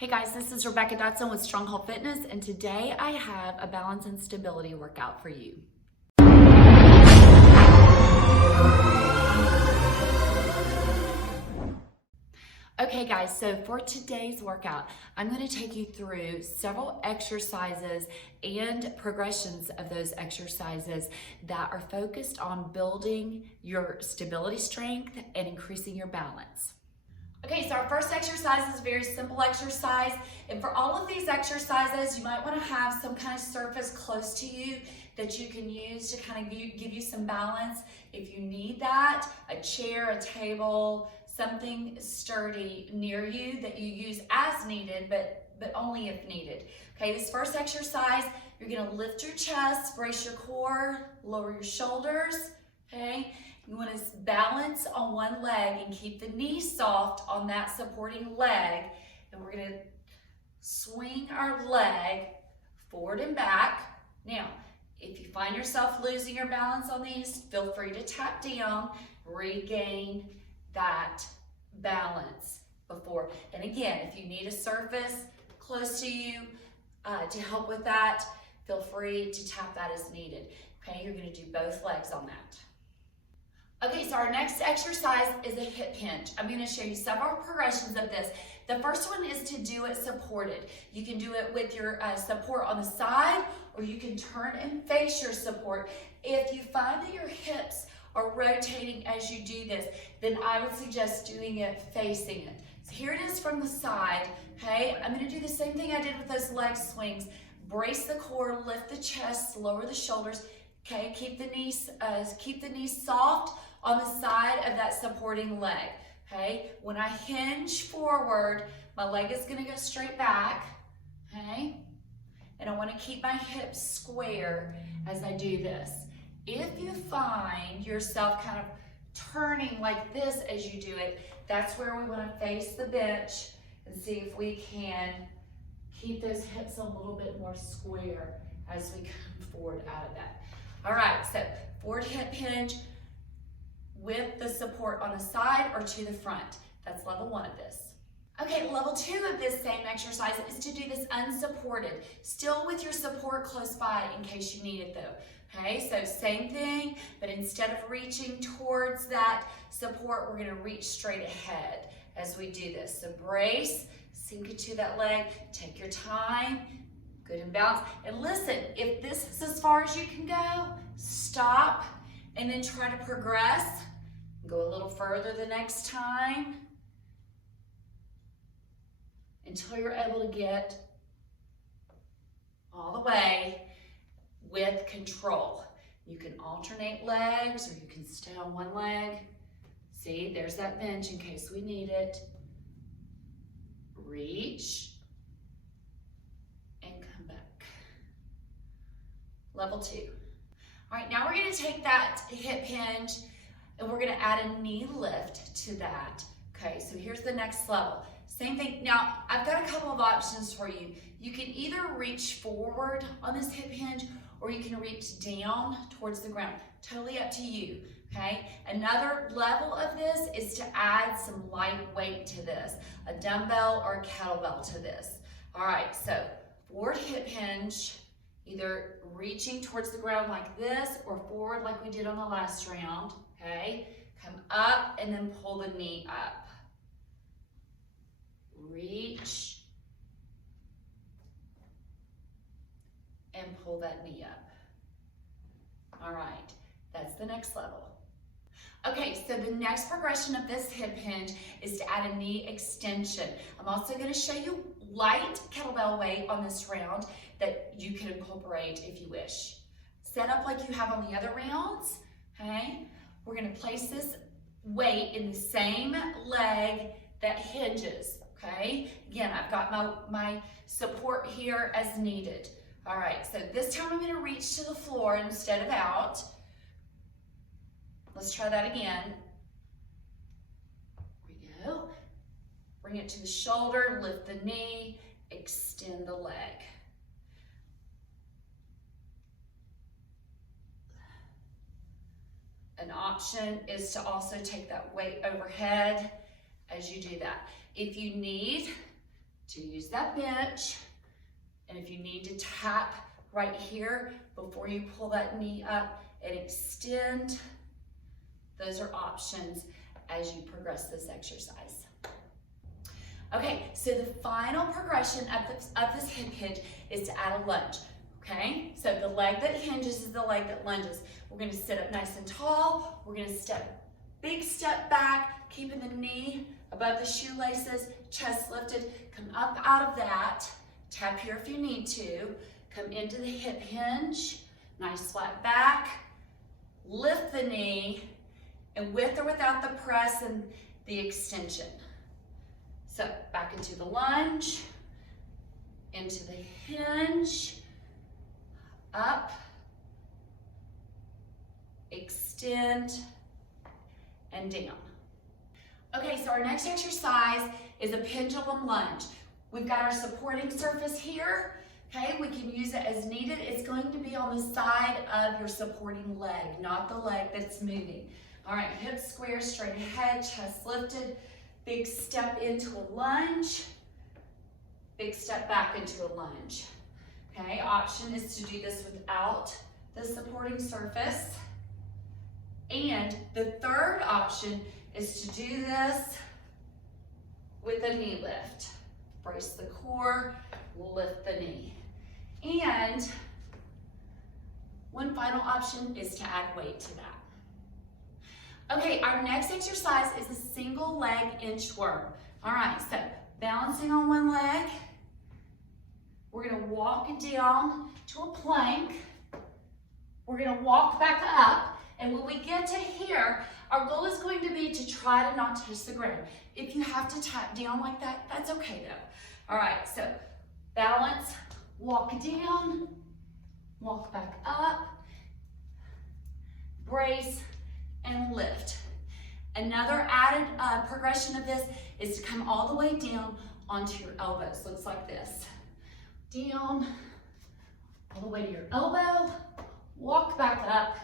Hey guys, this is Rebecca Dotson with Stronghold Fitness, and today I have a balance and stability workout for you. Okay guys, so for today's workout, I'm going to take you through several exercises and progressions of those exercises that are focused on building your stability strength and increasing your balance. Okay, so our first exercise is a very simple exercise, and for all of these exercises, you might want to have some kind of surface close to you that you can use to kind of give you some balance. If you need that, a chair, a table, something sturdy near you that you use as needed, but only if needed. Okay, this first exercise, you're gonna lift your chest, brace your core, lower your shoulders, okay? You want to balance on one leg and keep the knee soft on that supporting leg. And we're going to swing our leg forward and back. Now, if you find yourself losing your balance on these, feel free to tap down, regain that balance before. And again, if you need a surface close to you to help with that, feel free to tap that as needed. Okay, you're going to do both legs on that. Okay, so our next exercise is a hip hinge. I'm going to show you several progressions of this. The first one is to do it supported. You can do it with your support on the side, or you can turn and face your support. If you find that your hips are rotating as you do this, then I would suggest doing it facing it. So here it is from the side, okay? I'm going to do the same thing I did with those leg swings. Brace the core, lift the chest, lower the shoulders, okay? Keep the knees soft on the side of that supporting leg, okay? When I hinge forward, my leg is gonna go straight back, okay? And I wanna keep my hips square as I do this. If you find yourself kind of turning like this as you do it, that's where we wanna face the bench and see if we can keep those hips a little bit more square as we come forward out of that. All right, so forward hip hinge with the support on the side or to the front. That's level one of this. Okay, level two of this same exercise is to do this unsupported, still with your support close by in case you need it though. Okay, so same thing, but instead of reaching towards that support, we're gonna reach straight ahead as we do this. So brace, sink into that leg, take your time, good and balanced. And listen, if this is as far as you can go, stop and then try to progress. Go a little further the next time until you're able to get all the way with control. You can alternate legs or you can stay on one leg. See, there's that bench in case we need it. Reach and come back. Level two. All right, now we're gonna take that hip hinge and we're gonna add a knee lift to that. Okay, so here's the next level. Same thing. Now, I've got a couple of options for you. You can either reach forward on this hip hinge or you can reach down towards the ground. Totally up to you, okay? Another level of this is to add some light weight to this, a dumbbell or a kettlebell to this. All right, so forward hip hinge, either reaching towards the ground like this or forward like we did on the last round, okay? Come up and then pull the knee up. Reach and pull that knee up. All right, that's the next level. Okay, so the next progression of this hip hinge is to add a knee extension. I'm also going to show you light kettlebell weight on this round that you can incorporate if you wish. Set up like you have on the other rounds, okay? We're going to place this weight in the same leg that hinges, okay? Again, I've got my support here as needed. All right, so this time I'm going to reach to the floor instead of out. Let's try that again. Here we go. Bring it to the shoulder, lift the knee, extend the leg. An option is to also take that weight overhead as you do that. If you need to use that bench. And if you need to tap right here before you pull that knee up and extend, those are options as you progress this exercise. Okay, so the final progression of this hip hinge is to add a lunge, okay? So the leg that hinges is the leg that lunges. We're gonna sit up nice and tall. We're gonna big step back, keeping the knee above the shoelaces, chest lifted. Come up out of that. Tap here if you need to. Come into the hip hinge. Nice flat back. Lift the knee, and with or without the press and the extension. So back into the lunge, into the hinge, up, extend, and down. Okay, so our next exercise is a pendulum lunge. We've got our supporting surface here. Okay, we can use it as needed. It's going to be on the side of your supporting leg, not the leg that's moving. All right, hips square, straight ahead, chest lifted. Big step into a lunge. Big step back into a lunge. Okay, option is to do this without the supporting surface. And the third option is to do this with a knee lift. Brace the core, lift the knee. And one final option is to add weight to that. Okay, our next exercise is a single leg inchworm. All right, so balancing on one leg, we're gonna walk down to a plank. We're gonna walk back up, and when we get to here, our goal is going to be to try to not touch the ground. If you have to tap down like that, that's okay though. All right, so balance, walk down, walk back up, brace, and lift. Another added progression of this is to come all the way down onto your elbows. Looks like this. Down, all the way to your elbow, walk back up,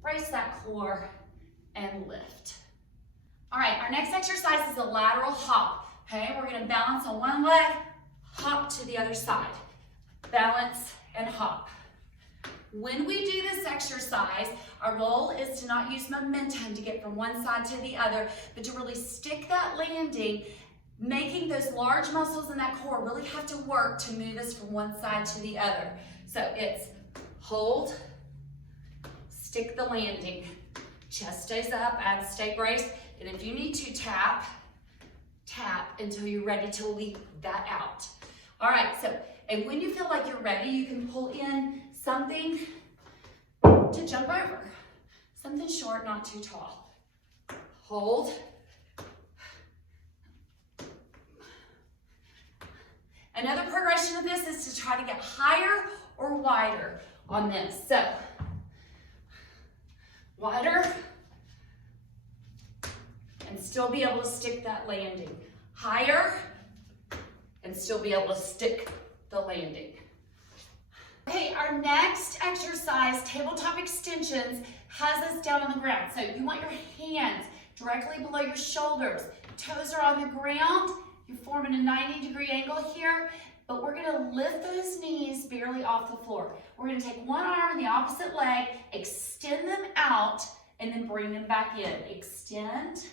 brace that core, and lift. All right, our next exercise is a lateral hop. Okay, we're gonna balance on one leg, hop to the other side. Balance and hop. When we do this exercise, our goal is to not use momentum to get from one side to the other, but to really stick that landing, making those large muscles in that core really have to work to move us from one side to the other. So it's hold, stick the landing, chest stays up, abs stay braced, and if you need to tap until you're ready to leap that out. All right, so, and when you feel like you're ready, you can pull in something to jump over. Something short, not too tall. Hold. Another progression of this is to try to get higher or wider on this. So, wider, and still be able to stick that landing. Higher, and still be able to stick the landing. Okay, our next exercise, tabletop extensions, has us down on the ground. So you want your hands directly below your shoulders. Toes are on the ground. You're forming a 90-degree angle here, but we're gonna lift those knees barely off the floor. We're gonna take one arm and the opposite leg, extend them out, and then bring them back in. Extend,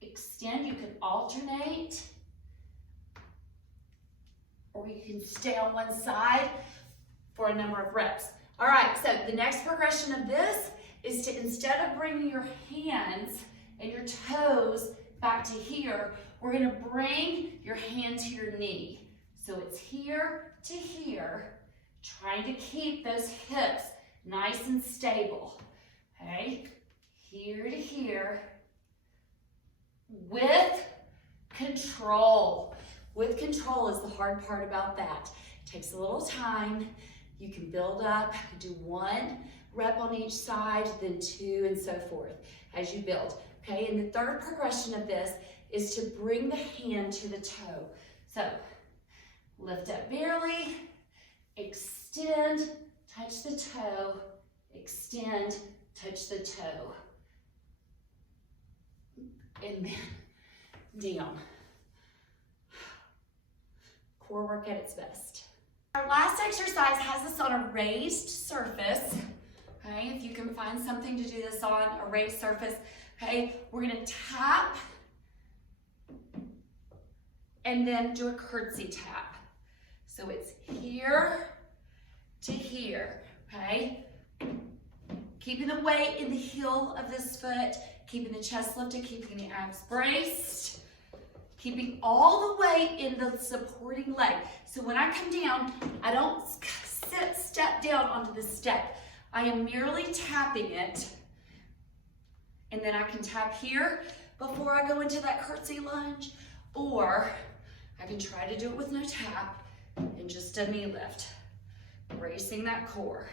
extend. You can alternate, or you can stay on one side for a number of reps. All right, so the next progression of this is to, instead of bringing your hands and your toes back to here, we're gonna bring your hand to your knee. So it's here to here, trying to keep those hips nice and stable, okay? Here to here, with control. With control is the hard part about that. It takes a little time. You can build up, do one rep on each side, then two, and so forth as you build. Okay, and the third progression of this is to bring the hand to the toe. So lift up barely, extend, touch the toe, extend, touch the toe. And then down. Core work at its best. Our last exercise has us on a raised surface. Okay, if you can find something to do this on, a raised surface. Okay, we're gonna tap and then do a curtsy tap. So it's here to here, okay? Keeping the weight in the heel of this foot, keeping the chest lifted, keeping the abs braced, keeping all the weight in the supporting leg. So when I come down, I don't step down onto the step. I am merely tapping it, and then I can tap here before I go into that curtsy lunge, or I can try to do it with no tap and just a knee lift, bracing that core.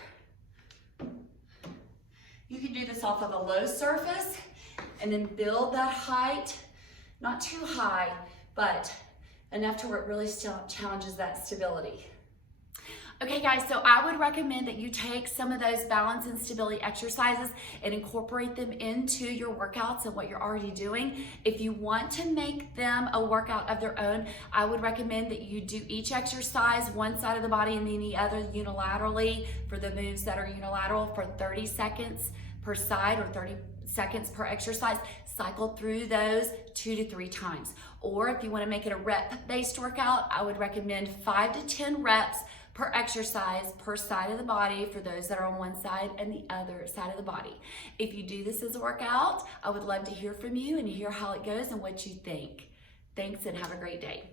You can do this off of a low surface and then build that height, not too high, but enough to where it really still challenges that stability. Okay guys, so I would recommend that you take some of those balance and stability exercises and incorporate them into your workouts and what you're already doing. If you want to make them a workout of their own, I would recommend that you do each exercise one side of the body and then the other unilaterally for the moves that are unilateral for 30 seconds per side or 30 seconds per exercise. Cycle through those 2 to 3 times. Or if you want to make it a rep-based workout, I would recommend 5 to 10 reps per exercise per side of the body for those that are on one side and the other side of the body. If you do this as a workout, I would love to hear from you and hear how it goes and what you think. Thanks and have a great day.